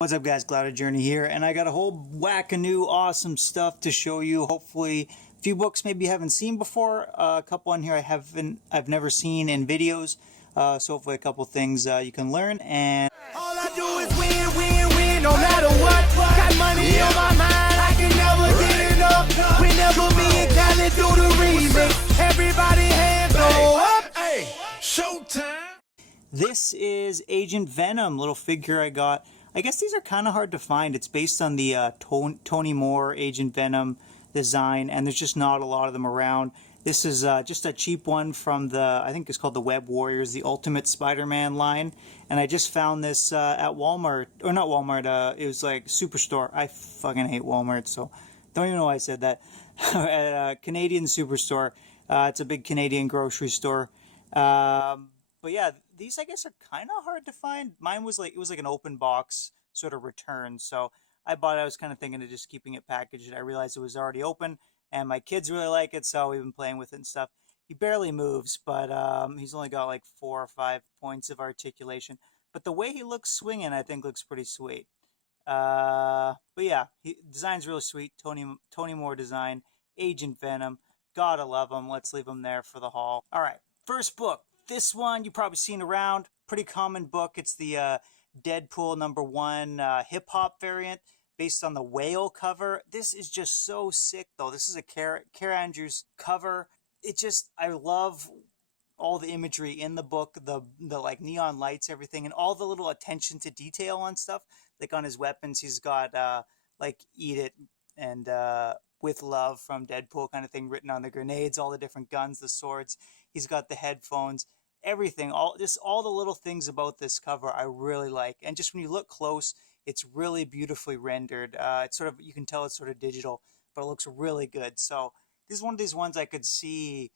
What's up, guys? Clouded Journey here, and I got a whole whack of new awesome stuff to show you. Hopefully a few books maybe you haven't seen before, a couple on here I've never seen in videos, so hopefully a couple things you can learn. And all I do is win, win, win, no matter what. Got money on my mind, I can never get enough. Whenever me and Khaled do the remix, everybody hands go up. Hey, showtime. this is Agent Venom, little figure I got. I guess these are kind of hard to find. It's based on the Tony Moore Agent Venom design, and there's just not a lot of them around. This is just a cheap one from the, I think it's called the Web Warriors, the Ultimate SpiderMan line. And I just found this at Walmart, or not Walmart, it was like Superstore. I fucking hate Walmart, so don't even know why I said that. At a Canadian Superstore. It's a big Canadian grocery store. But yeah, these I guess are kind of hard to find. Mine was like, it was like an open box sort of return. So I bought it. I was kind of thinking of just keeping it packaged. I realized it was already open, and my kids really like it, so we've been playing with it and stuff. He barely moves, but he's only got like 4 or 5 points of articulation. But the way he looks swinging, I think, looks pretty sweet. But yeah, design's really sweet. Tony Moore design, Agent Venom. Gotta love him. Let's leave him there for the haul. All right, first book. This one you've probably seen around. Pretty common book. It's the Deadpool #1 hip hop variant based on the whale cover. This is just so sick, though. This is a Kara Andrews cover. I love all the imagery in the book, the like neon lights, everything, and all the little attention to detail on stuff. Like on his weapons, he's got like "Eat It" and "With Love" from Deadpool kind of thing written on the grenades, all the different guns, the swords. He's got the headphones, everything, all the little things about this cover I really like. And just when you look close, it's really beautifully rendered. It's sort of, you can tell it's sort of digital, but it looks really good. So this is one of these ones I could see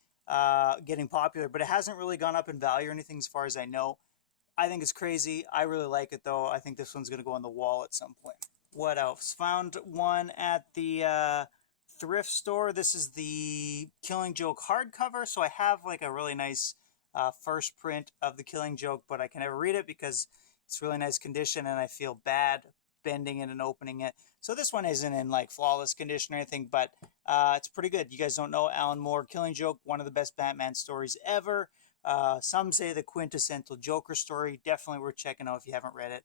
getting popular, but it hasn't really gone up in value or anything as far as I know. I think it's crazy. I really like it, though. I think this one's going to go on the wall at some point. What else? Found one at the thrift store. This is the Killing Joke hardcover. So I have like a really nice first print of the Killing Joke, but I can never read it because it's really nice condition, and I feel bad bending it and opening it. So this one isn't in like flawless condition or anything, but it's pretty good. You guys don't know Alan Moore, Killing Joke, one of the best Batman stories ever. Some say the quintessential Joker story. Definitely worth checking out if you haven't read it.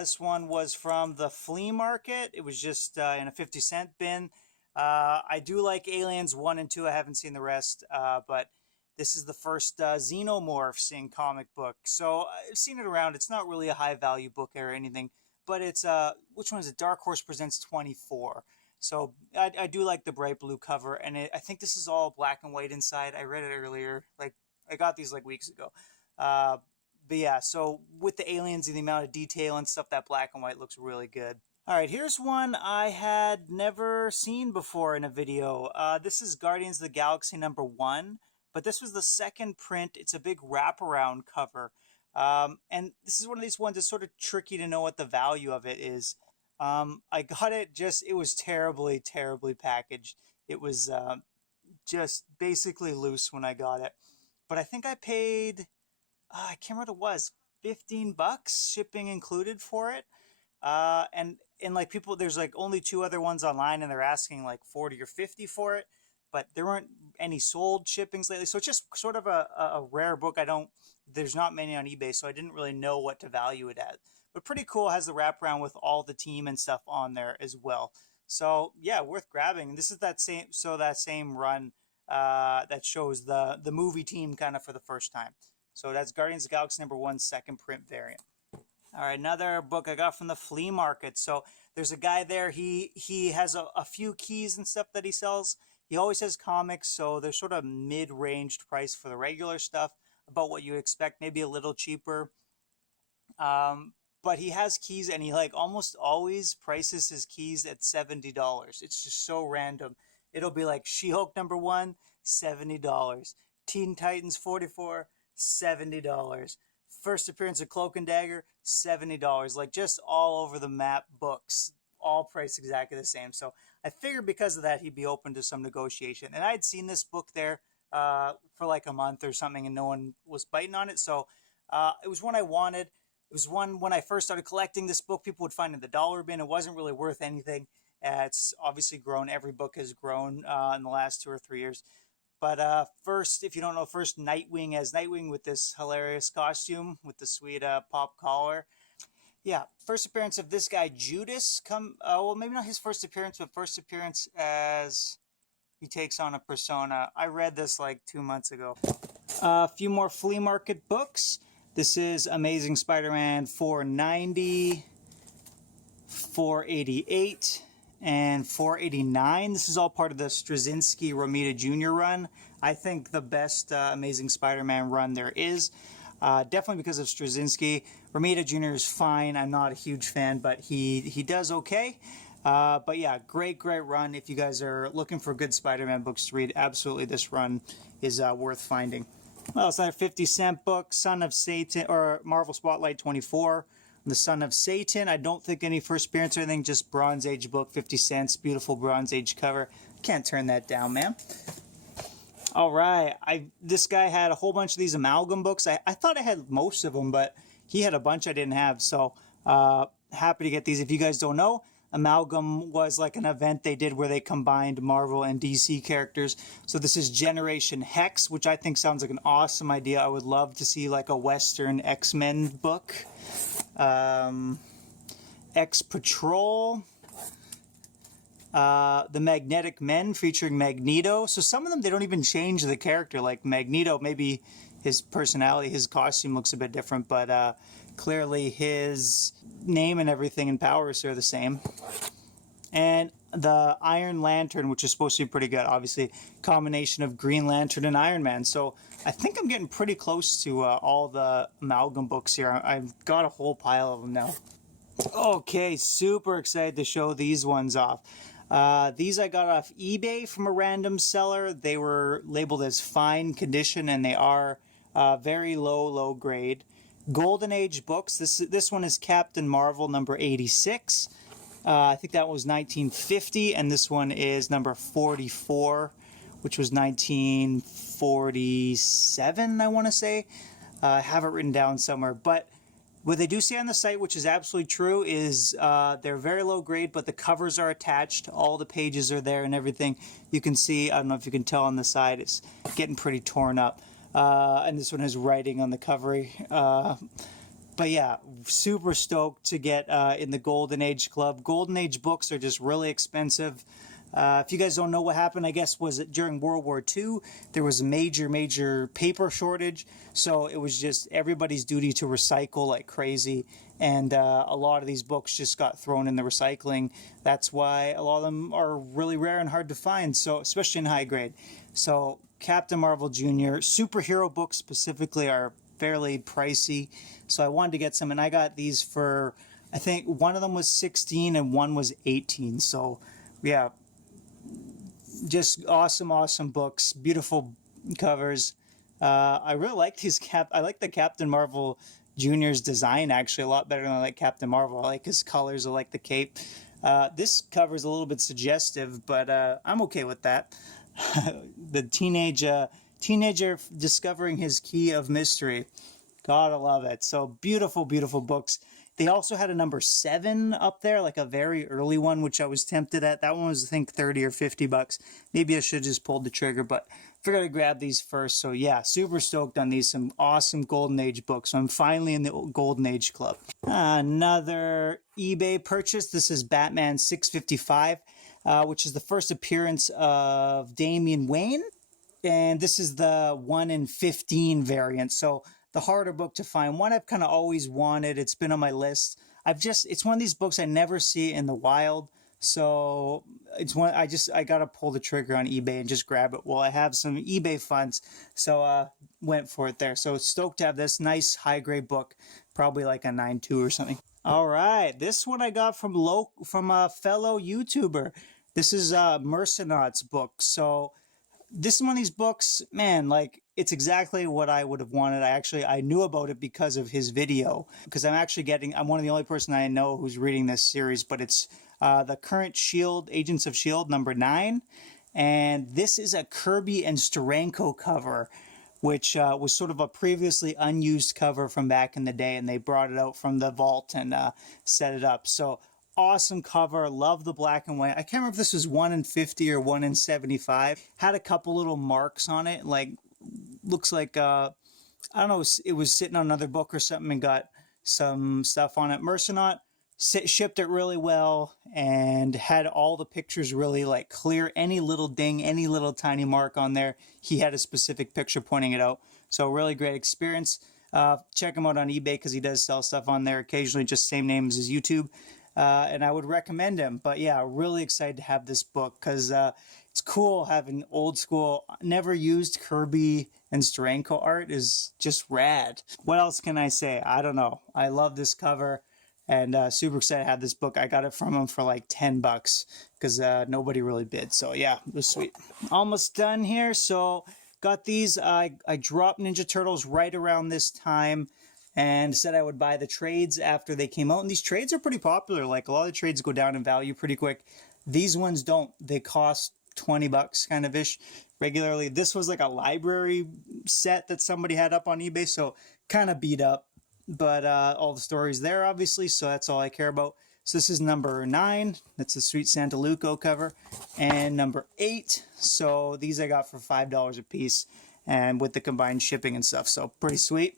This one was from the flea market. It was just in a 50-cent bin. I do like Aliens 1 and 2. I haven't seen the rest, but this is the first Xenomorphs in comic book. So I've seen it around. It's not really a high value book or anything, but it's, which one is it? Dark Horse Presents 24. So I do like the bright blue cover, and I think this is all black and white inside. I read it earlier. Like, I got these like weeks ago. But yeah, so with the aliens and the amount of detail and stuff, that black and white looks really good. All right, here's one I had never seen before in a video. This is Guardians of the Galaxy #1, but this was the second print. It's a big wraparound cover. And this is one of these ones that's sort of tricky to know what the value of it is. I got it it was terribly, terribly packaged. It was just basically loose when I got it. But I think I paid, I can't remember what it was, $15 shipping included for it. And like people, there's like only 2 other ones online, and they're asking like 40 or 50 for it, but there weren't any sold shippings lately. So it's just sort of a rare book. There's not many on eBay, so I didn't really know what to value it at. But pretty cool. Has the wraparound with all the team and stuff on there as well. So yeah, worth grabbing. This is that same run that shows the movie team kind of for the first time. So that's Guardians of the Galaxy #1 second print variant. All right, another book I got from the flea market. So there's a guy there. He has a few keys and stuff that he sells. He always has comics, so they're sort of mid-ranged price for the regular stuff, about what you expect, maybe a little cheaper. But he has keys, and he like almost always prices his keys at $70. It's just so random. It'll be like She-Hulk #1, $70. Teen Titans 44, $70. First appearance of Cloak and Dagger, $70. Like, just all over the map books, all priced exactly the same. So I figured because of that, he'd be open to some negotiation. And I'd seen this book there for like a month or something, and no one was biting on it. So it was one I wanted. was one when I first started collecting this book, people would find in the dollar bin. It wasn't really worth anything. It's obviously grown. Every book has grown in the last 2 or 3 years. But first, if you don't know, first Nightwing as Nightwing with this hilarious costume with the sweet pop collar. Yeah, first appearance of this guy, Judas. Well, maybe not his first appearance, but first appearance as he takes on a persona. I read this like 2 months ago. A few more flea market books. This is Amazing Spider-Man 490, 488, and 489. This is all part of the Straczynski Romita Jr. run. I think the best Amazing Spider-Man run there is. Definitely because of Straczynski. Romita Jr. is fine. I'm not a huge fan, but he does okay. But yeah, great run. If you guys are looking for good Spider-Man books to read, absolutely this run is worth finding. Well, it's another 50-cent book, Son of Satan, or Marvel Spotlight 24, The Son of Satan. I don't think any first appearance or anything, just Bronze Age book, 50 cents, beautiful Bronze Age cover. Can't turn that down, man. All right, this guy had a whole bunch of these amalgam books. I thought I had most of them, but he had a bunch I didn't have, so happy to get these. If you guys don't know, Amalgam was like an event they did where they combined Marvel and DC characters. So this is Generation Hex, which I think sounds like an awesome idea. I would love to see like a Western X-Men book. X-Patrol. The Magnetic Men featuring Magneto. So some of them, they don't even change the character. Like Magneto, maybe his personality, his costume looks a bit different, but clearly his name and everything and powers are the same. And the Iron Lantern, which is supposed to be pretty good, obviously, combination of Green Lantern and Iron Man. So I think I'm getting pretty close to all the amalgam books here. I've got a whole pile of them now. Okay, super excited to show these ones off. These I got off eBay from a random seller. They were labeled as fine condition, and they are very low grade. Golden Age books. This one is Captain Marvel number 86. I think that was 1950, and this one is number 44, which was 1947, I want to say. I have it written down somewhere, but what they do say on the site, which is absolutely true, is they're very low grade, but the covers are attached. All the pages are there and everything. You can see, I don't know if you can tell on the side, it's getting pretty torn up. And this one has writing on the cover. But yeah, super stoked to get in the Golden Age Club. Golden Age books are just really expensive. If you guys don't know what happened, I guess was it during World War II, there was a major paper shortage. So it was just everybody's duty to recycle like crazy. And a lot of these books just got thrown in the recycling. That's why a lot of them are really rare and hard to find, so especially in high grade. So Captain Marvel Jr., superhero books specifically are fairly pricey. So I wanted to get some, and I got these for, I think one of them was 16 and one was 18. So yeah, just awesome books, beautiful covers. I really like these I like the Captain Marvel Jr.'s design actually a lot better than I like Captain Marvel. I like his colors, I like the cape. This cover is a little bit suggestive, but I'm okay with that. The teenager discovering his key of mystery. Gotta love it. So beautiful books. They also had a number 7 up there, like a very early one, which I was tempted at. That one was, I think, 30 or 50 bucks. Maybe I should have just pulled the trigger, but figured I'd grab these first. So yeah, super stoked on these. Some awesome Golden Age books. So I'm finally in the Golden Age Club. Another eBay purchase. This is Batman 655, which is the first appearance of Damian Wayne. And this is the 1 in 15 variant. So the harder book to find. One I've kind of always wanted. It's been on my list. It's one of these books I never see in the wild. So it's one I got to pull the trigger on eBay and just grab it. Well, I have some eBay funds, so went for it there. So stoked to have this nice high grade book, probably like a 9.2 or something. All right, this one I got from a fellow YouTuber. This is Mercer Knots book. So this is one of these books, man, like it's exactly what I would have wanted. I knew about it because of his video, because I'm one of the only person I know who's reading this series, but it's the current Agents of S.H.I.E.L.D. number 9. And this is a Kirby and Steranko cover, which was sort of a previously unused cover from back in the day, and they brought it out from the vault and set it up. So awesome cover. Love the black and white. I can't remember if this was 1 in 50 or 1 in 75. Had a couple little marks on it, like looks like I don't know, it was sitting on another book or something and got some stuff on it. Mercer Knots shipped it really well and had all the pictures really like clear. Any little ding, any little tiny mark on there, he had a specific picture pointing it out. So really great experience. Check him out on eBay because he does sell stuff on there occasionally, just same name as his YouTube. And I would recommend him. But yeah, really excited to have this book because it's cool having old school, never used Kirby and Steranko art is just rad. What else can I say? I don't know. I love this cover and super excited to have this book. I got it from him for like $10 because nobody really bid. So yeah, it was sweet. Almost done here. So got these. I dropped Ninja Turtles right around this time and said I would buy the trades after they came out. And these trades are pretty popular. Like a lot of the trades go down in value pretty quick. These ones don't. They cost $20 kind of ish regularly. This was like a library set that somebody had up on eBay, so kind of beat up, but all the stories there obviously, so that's all I care about. So this is number 9. That's the Sweet Santa Luco cover, and number 8. So these I got for $5 a piece, and with the combined shipping and stuff, so pretty sweet.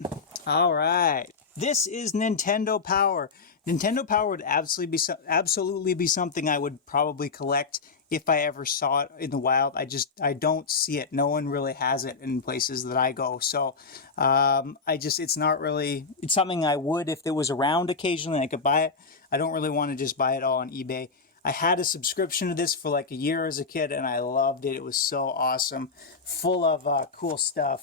All right, this is Nintendo Power. Nintendo Power would absolutely be something I would probably collect if I ever saw it in the wild. I don't see it. No one really has it in places that I go. So it's not really, it's something I would, if it was around occasionally, I could buy it. I don't really want to just buy it all on eBay. I had a subscription to this for like a year as a kid and I loved it. It was so awesome. Full of cool stuff.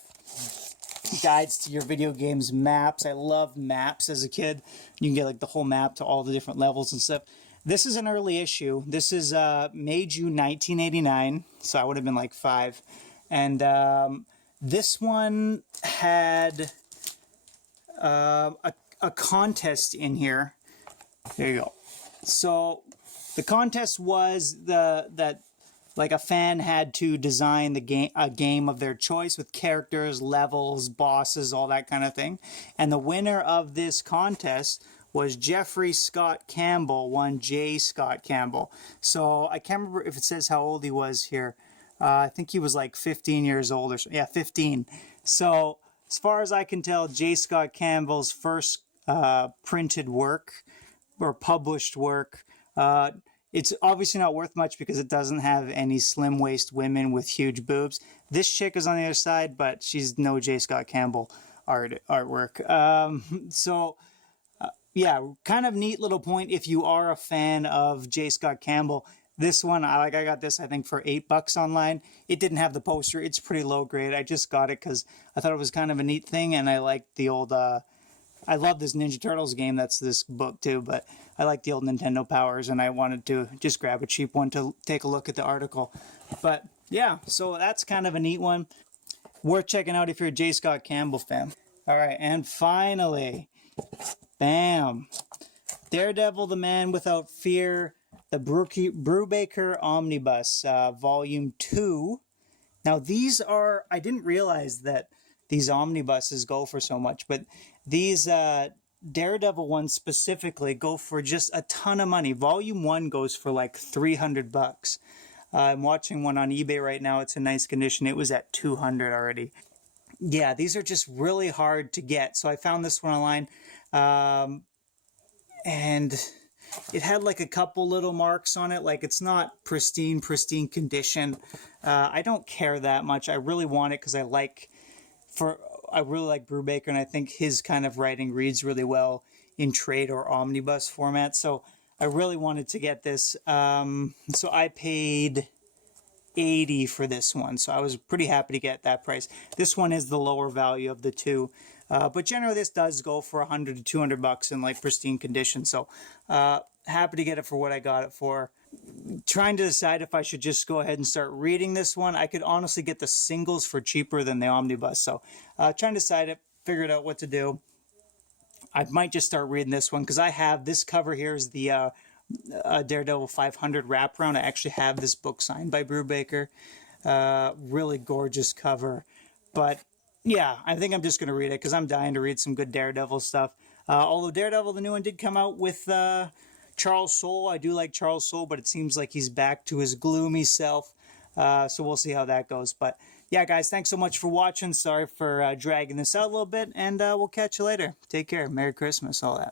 Guides to your video games, maps. I loved maps as a kid. You can get like the whole map to all the different levels and stuff. This is an early issue. This is May, June 1989, so I would have been like 5. And this one had a contest in here. There you go. So the contest was that like a fan had to design a game of their choice with characters, levels, bosses, all that kind of thing. And the winner of this contest was Jeffrey Scott Campbell, one J. Scott Campbell. So I can't remember if it says how old he was here. I think he was like 15 years old or so. Yeah, 15. So as far as I can tell, J. Scott Campbell's first printed work or published work. It's obviously not worth much because it doesn't have any slim waist women with huge boobs. This chick is on the other side, but she's no J. Scott Campbell artwork. Yeah, kind of neat little point if you are a fan of J. Scott Campbell. This one, I got this, I think, for $8 online. It didn't have the poster. It's pretty low grade. I just got it because I thought it was kind of a neat thing, and I liked the old... I love this Ninja Turtles game. That's this book, too, but I like the old Nintendo Powers, and I wanted to just grab a cheap one to take a look at the article. But, yeah, so that's kind of a neat one. Worth checking out if you're a J. Scott Campbell fan. All right, and finally... Bam! Daredevil, the Man Without Fear, the Brubaker Omnibus, Volume 2. Now, these are... I didn't realize that these omnibuses go for so much, but these Daredevil ones specifically go for just a ton of money. Volume 1 goes for like $300. I'm watching one on eBay right now. It's in nice condition. It was at $200 already. Yeah, these are just really hard to get. So I found this one online. And it had like a couple little marks on it. Like it's not pristine condition. I don't care that much. I really want it because I really like Brubaker, and I think his kind of writing reads really well in trade or omnibus format. So I really wanted to get this. So I paid $80 for this one. So I was pretty happy to get that price. This one is the lower value of the two. But generally this does go for $100 to $200 in like pristine condition. So happy to get it for what I got it for. Trying to decide if I should just go ahead and start reading this one. I could honestly get the singles for cheaper than the omnibus. So trying to decide it, figured out what to do. I might just start reading this one because I have this cover here is the Daredevil 500 wraparound. I actually have this book signed by Brubaker. Really gorgeous cover. But Yeah, I think I'm just going to read it because I'm dying to read some good Daredevil stuff. Although Daredevil, the new one, did come out with Charles Soule. I do like Charles Soule, but it seems like he's back to his gloomy self. So we'll see how that goes. But yeah, guys, thanks so much for watching. Sorry for dragging this out a little bit, and we'll catch you later. Take care. Merry Christmas, all that.